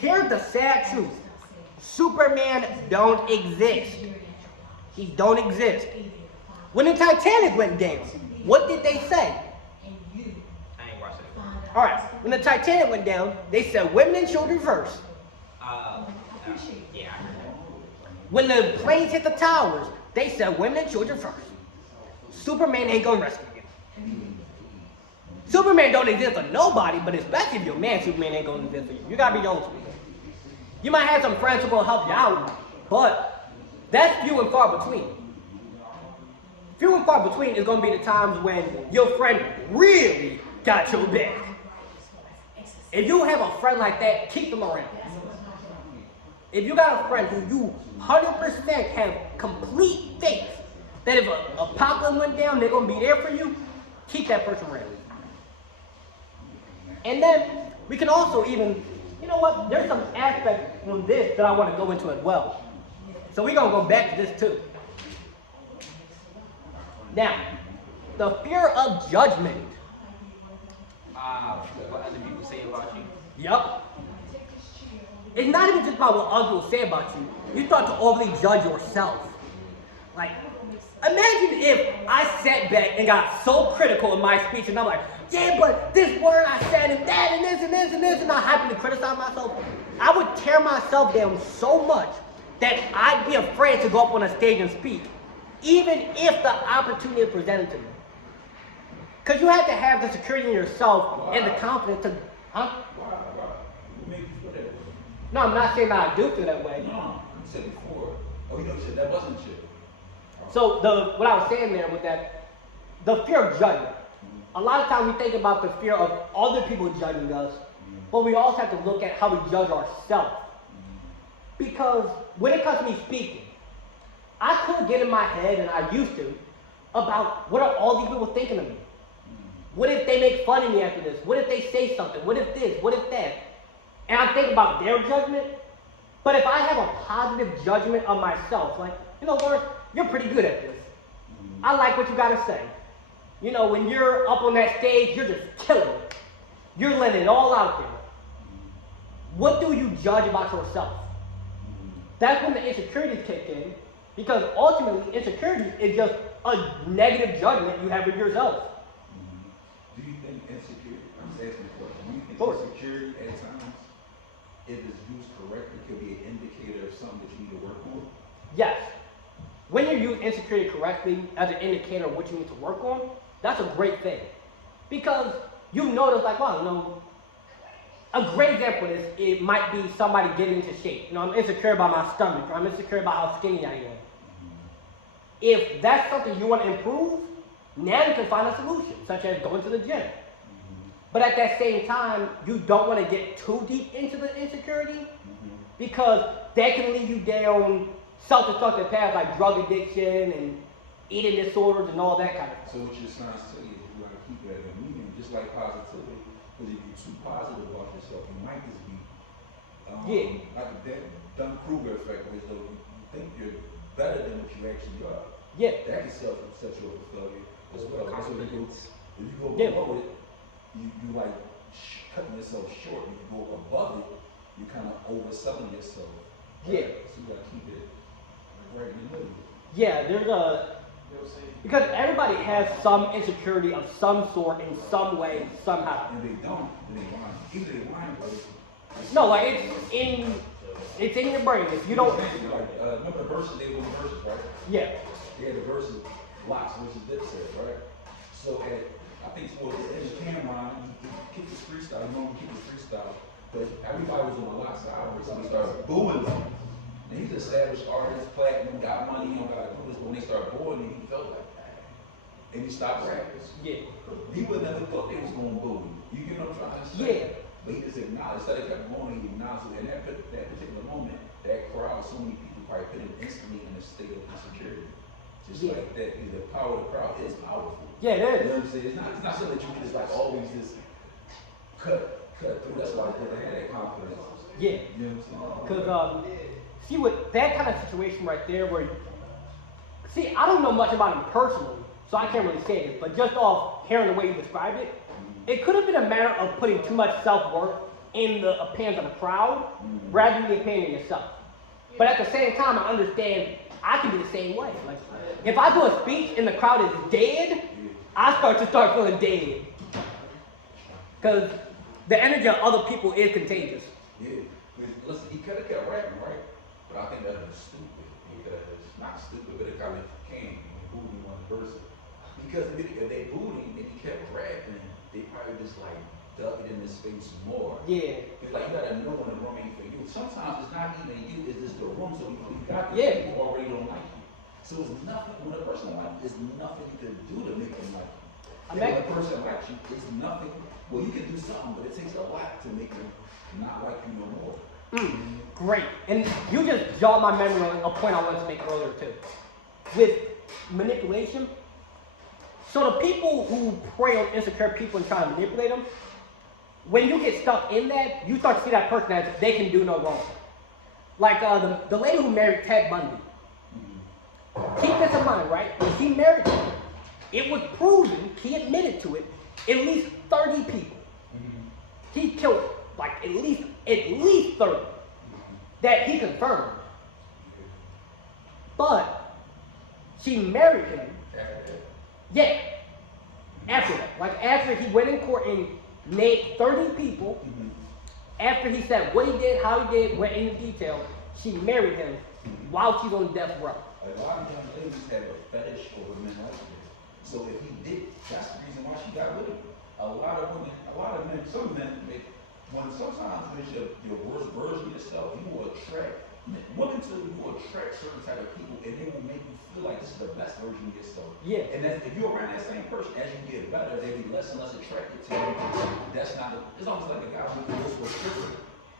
Here's the sad truth. Superman don't exist. He don't exist. When the Titanic went down, what did they say? Alright, when the Titanic went down, they said women and children first. Yeah. When the planes hit the towers, they said women and children first. Superman ain't gonna rescue you. Superman don't exist for nobody, but especially if you're a man, Superman ain't gonna exist for you. You gotta be your own Superman. You might have some friends who gonna help you out, but that's few and far between. Few and far between is gonna be the times when your friend really got your back. If you have a friend like that, keep them around. If you got a friend who you 100% have complete faith that if a apocalypse went down, they're going to be there for you, keep that person around. And then we can also even, you know what, there's some aspects from this that I want to go into as well. So we're going to go back to this too. Now, the fear of judgment. What other people say about you. Yup. It's not even just about what others will say about you. You start to overly judge yourself. Like, imagine if I sat back and got so critical in my speech and I'm like, yeah, but this word I said and that and this and this and this, and I happen to criticize myself. I would tear myself down so much that I'd be afraid to go up on a stage and speak, even if the opportunity is presented to me. Because you have to have the security in yourself and the confidence to, No, I'm not saying that I do feel that way. No, you said before, Oh, you know, shit, that wasn't chill. So what I was saying there was that the fear of judgment. A lot of times we think about the fear of other people judging us, but we also have to look at how we judge ourselves. Because when it comes to me speaking, I could get in my head, and I used to, about what are all these people thinking of me? What if they make fun of me after this? What if they say something? What if this? What if that? And I think about their judgment. But if I have a positive judgment of myself, like, you know, Lawrence, you're pretty good at this. I like what you got to say. You know, when you're up on that stage, you're just killing it. You're letting it all out there. What do you judge about yourself? That's when the insecurities kick in, because ultimately insecurity is just a negative judgment you have of yourself. Do you think insecurity, I'm just asking a question, do you think Sure. insecurity at times, if it's used correctly, could be an indicator of something that you need to work on? Yes. When you use insecurity correctly as an indicator of what you need to work on, that's a great thing. Because you notice, like, wow, you know, a great example of this, it might be somebody getting into shape. You know, I'm insecure about my stomach, or I'm insecure about how skinny I am. If that's something you want to improve, now you can find a solution, such as going to the gym. But at that same time, you don't want to get too deep into the insecurity, because that can lead you down self-destructive paths like drug addiction and eating disorders and all that kind of stuff. So what you're trying to say is you gotta keep it at a medium, just like positivity, because if you're too positive about yourself, you might just be, like that Dunn-Kruger effect, where though you think you're better than what you actually are. Yeah. That can set you up for failure as well. That's what you go, if you go Yeah. below it, you like cutting yourself short. If you go above it, you're kind of overselling yourself. Yeah. So you gotta keep it right in the middle. Yeah, because everybody has some insecurity of some sort in some way, somehow. And they don't, then they whine. Either they whine or they. No, like it's in your brain. If you don't, Remember the verses, they were the verses, right? yeah, They had the verses, Locks versus Dipset, right? So I think towards the end of Cameron, he kicked his freestyle, he normally kicked his freestyle, but everybody was on the Locks album, so they started booing him. And he's an established artist, platinum, got money, he don't gotta do this, but when they started booing him, he felt like that. And he stopped rapping. yeah, He would never thought they was gonna boo him. You get what I'm trying to say? yeah, But he just acknowledged, instead of kept going, he acknowledged it. And that particular moment, that crowd, so many people probably put him instantly in a state of insecurity. Just Yeah. like that, the power of the crowd is powerful. yeah, it You is. know what I'm saying? It's not something that you can just like always just cut through. That's why they had that confidence. Yeah, You know what I'm saying? because see, with that kind of situation right there, where see, I don't know much about him personally, so I can't really say this, but just off hearing the way you describe it, it could have been a matter of putting too much self-worth in the opinions of the crowd rather than the opinion of yourself. But at the same time, I understand I can be the same way. Like, if I do a speech and the crowd is dead, I start feeling dead. Because the energy of other people is contagious. Yeah. Listen, he could have kept rapping, right? But I think that was stupid. Because, not stupid, but it kind of came and booed him on the verse. Because if they booed him and he kept rapping, they probably just like dug it in his face more. Yeah. It's like you gotta know when the room ain't for you. Sometimes it's not even you, it's just the room. So you got these Yeah. people already don't like you. So it's nothing, when a person don't like you, there's nothing you can do to make them like you. And when a person likes you, it's nothing, well you can do something, but it takes a lot to make them not like you no more. Great. And you just jogged my memory on a point I wanted to make earlier too. With manipulation, so the people who prey on insecure people and try to manipulate them, when you get stuck in that, you start to see that person as they can do no wrong. Like the lady who married Ted Bundy. Keep this in mind, right? When she married him, it was proven, he admitted to it, at least 30 people. He killed like at least 30 that he confirmed. But she married him. Yeah. After that. Like after he went in court and named 30 people, after he said what he did, how he did, went into detail, she married him while she's on death row. A lot of young ladies have a fetish over men like that. So if he did, that's the reason why she got with him. A lot of men, some men make, when sometimes when you're your worst version of yourself, you will attract Women will attract certain type of people, and they will make you feel like this is the best version of yourself. Yeah. And then if you're around that same person, as you get better, they'll be less and less attracted to you. That's not. It's almost like a guy who goes to a stripper,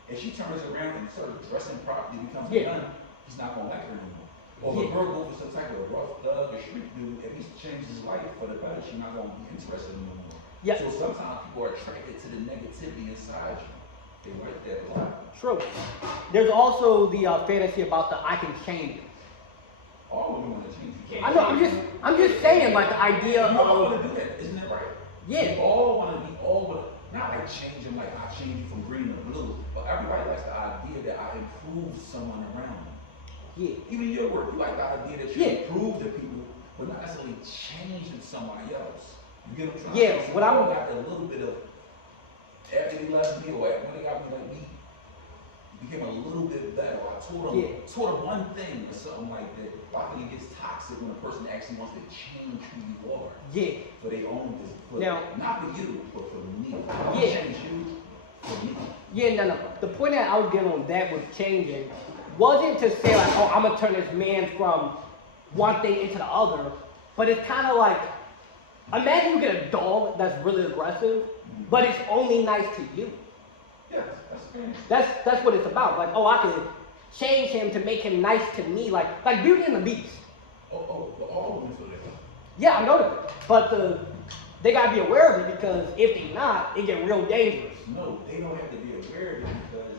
and she turns around and starts dressing properly, becomes a nun. He's not gonna like her anymore. Or if a girl goes for some type of rough thug or street dude, if he's changed his life for the better, she's not gonna be interested in him anymore. Yeah. So sometimes people are attracted to the negativity inside you. They like that a lot. True. There's also the fantasy about the I can change it. All women want to change. You can't I know. I'm just saying, like the idea you all of want to do that, isn't that right? yeah. We all want to be not like change them like I change you from green to blue, but everybody likes the idea that I improve someone around them. Yeah. Even your work, you like the idea that you Yeah. improve the people, but not necessarily changing somebody else. You get what I'm trying Yeah, to say? what I'm- got a little bit of after they left me or when they got me like me, became a little bit better. I taught them one thing or something like that. But I think it gets toxic when a person actually wants to change who you are. Yeah. For their own Now- not for you, but for me. Yeah. Change you for me. Yeah, no. The point that I was getting on that with changing wasn't to say like, oh, I'm gonna turn this man from one thing into the other, but it's kind of like, imagine you get a dog that's really aggressive, but it's only nice to you. Yes, that's fair. That's what it's about. Like, oh, I can change him to make him nice to me, like Beauty and the Beast. But all women feel that. Yeah, I know that, but they gotta be aware of it because if they not, it get real dangerous. No, they don't have to be aware of it because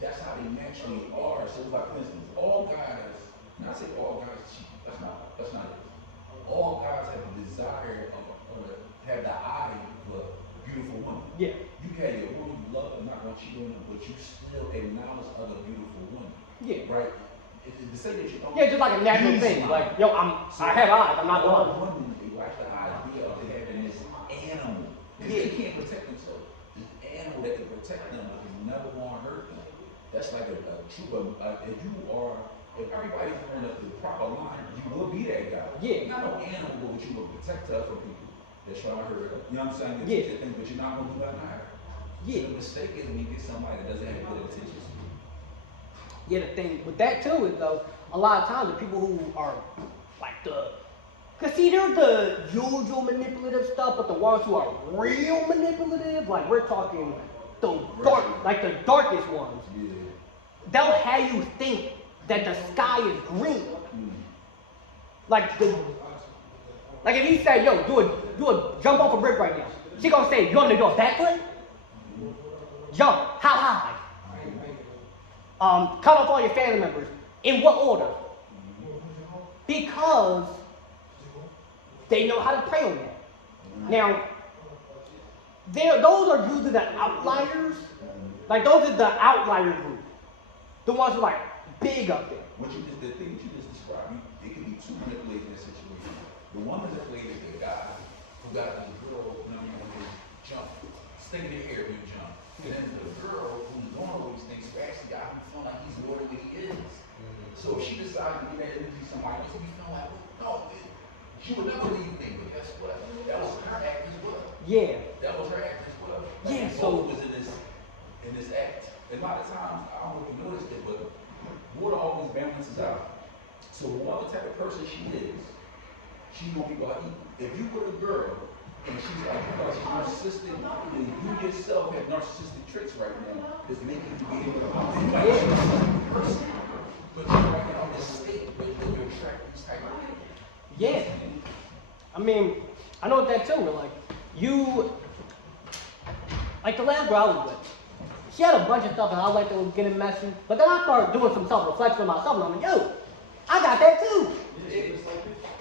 that's how they naturally are. So it's like, for instance, all guys, not say all guys cheat, that's not it. All guys have a desire of have the eye of a beautiful woman. Yeah. You can have your woman you love, not gonna cheat on her, but you still acknowledge other beautiful women. Yeah. Right? To say that you don't. Yeah, just like a natural thing. Like, yo, I have eyes, I'm not all blind. women, they like the idea of having this animal. Because Yeah. they can't protect themselves. This animal that can protect them but is never gonna hurt them. That's like a true, if everybody's wearing the proper line, you will be that guy. Yeah. Not no animal, but you will protect her from people that try to hurt her. You know what I'm saying? They Yeah. teach you things, but you're not gonna do nothing to her. Yeah. The mistake is when you get somebody that doesn't have good intentions. Yeah, the thing with that too is though, a lot of times the people who are like cause see, they're the usual manipulative stuff, but the ones who are real manipulative, like we're talking the darkest ones, Yeah. they'll have you think that the sky is green. Like if he say, yo, do a jump off a brick right now, she gonna say, you want me to do a backflip? Jump, how high? Cut off all your family members. In what order? Because they know how to prey on that. Now, those are usually the outliers. Like those are the outlier group. The ones who are like big up there. The thing that you just described, it could be two manipulated in that situation. The one manipulated is the guy who got the girl, when they jump, sticking in the air when you jump. And then the girl who's doing all these things, who actually got him feeling like he's more than what he is. So if she decided to give that energy to somebody else, he'd be feeling like, no, she would never leave me. But guess what? That was her act as well. Yeah. That was her act as well. Yeah, so was in this act. And a lot of times, I don't know if you noticed it, but water always balances out. So whatever type of person she is, she's gonna be about equal. If you were a girl and she's like narcissistic, and you yourself have narcissistic traits right now, that's making you be able to fight a person. But you're right now in this state where you attract these type of people. Yeah. I mean, I know that too. Like the last girl I was with, she had a bunch of stuff that I liked that was getting messy. But then I started doing some self-reflection on myself, and I'm like, yo, I got that too.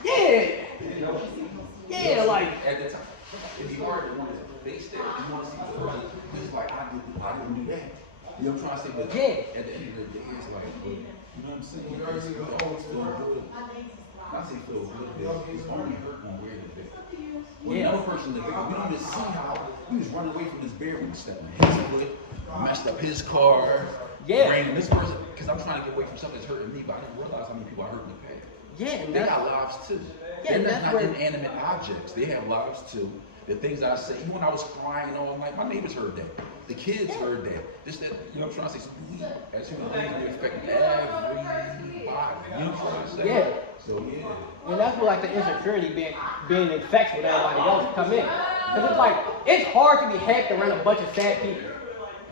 Yeah. Yeah, like. At the time, it'd be hard to want to face that. You want to see the person. It's like, I didn't do that. You know what I'm trying to say? But Yeah. at the end of the day, it's like, you know what I'm saying? It's always feel good. Not say feel good, but it's only hurt when we're in the bed. When Yeah. another person in the bed, we don't even see how he was running away from his bedroom, stepping his foot, messed up his car. Yeah. Ran this person, because I'm trying to get away from something that's hurting me, but I didn't realize how many people I hurt in the past. Yeah, and They that's, got lives too. Yeah, and They're that's not where- inanimate objects. They have lives too. The things I say, even when I was crying all night, my neighbors heard that. The kids heard that. This, that, you know what I'm trying to say? So we, as human beings, we affect everybody. You know what I'm trying to say? Yeah. So yeah. And that's where like the insecurity being infected with everybody else come in. Cause it's like, it's hard to be hacked around a bunch of sad people.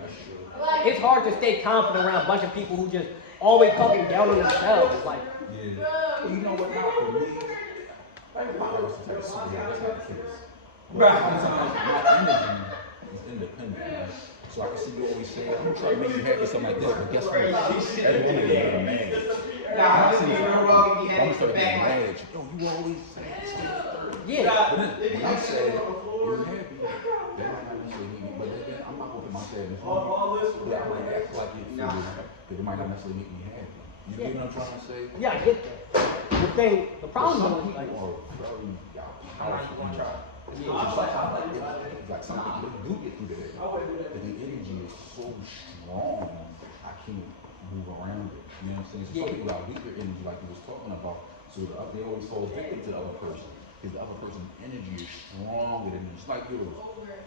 That's true. It's hard to stay confident around a bunch of people who just always talking down on themselves. It's like, Yeah. Well, you know what? Not for me. Everybody else is like super. That's not the case. But sometimes my energy is independent. Right? So I can see you always say, I'm trying to make you happy, something like that. But guess what? Every woman is getting mad at you. I'm gonna start getting mad at you. Yo, you always say this, third. yeah. But then when I'm sad, you're happy. That might not necessarily make me, but then I'm not gonna put my sadness on you. Yeah, I might act like it feels, but it might not necessarily make me happy. You get what I'm trying to say? Yeah, I get that. The problem Some is people like, are very powerful. Like some people they do get through the day, but the energy is so strong, I can't move around it. You know what I'm saying? So some people got weaker energy, like you was talking about. So they always fall victim to the other person because the other person's energy is stronger than them. It's like yours.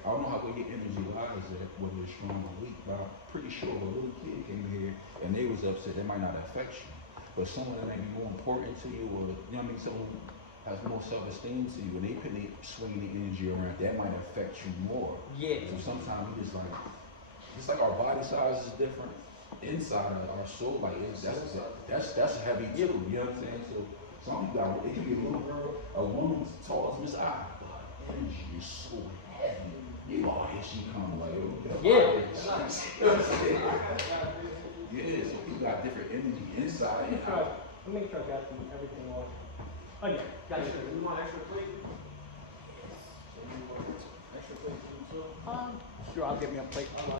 I don't know how where your energy lies at, whether it's strong or weak, but I'm pretty sure if a little kid came here and they was upset, that might not affect you. But someone that may be more important to you, or you know what I mean, someone has more self-esteem to you, and they swing the energy around, that might affect you more. yeah. So sometimes we just like our body size is different, inside of our soul, like that's heavy too. You know what I'm saying? So some people, it can be a little girl, a woman as tall as Miss I, but energy is so heavy. You know, here she come, like Yeah. yeah. So people got different energy inside and Let out. me try to get everything on. Oh yeah, got it. You want extra plate? So you want extra plate too? Sure, I'll get me a plate.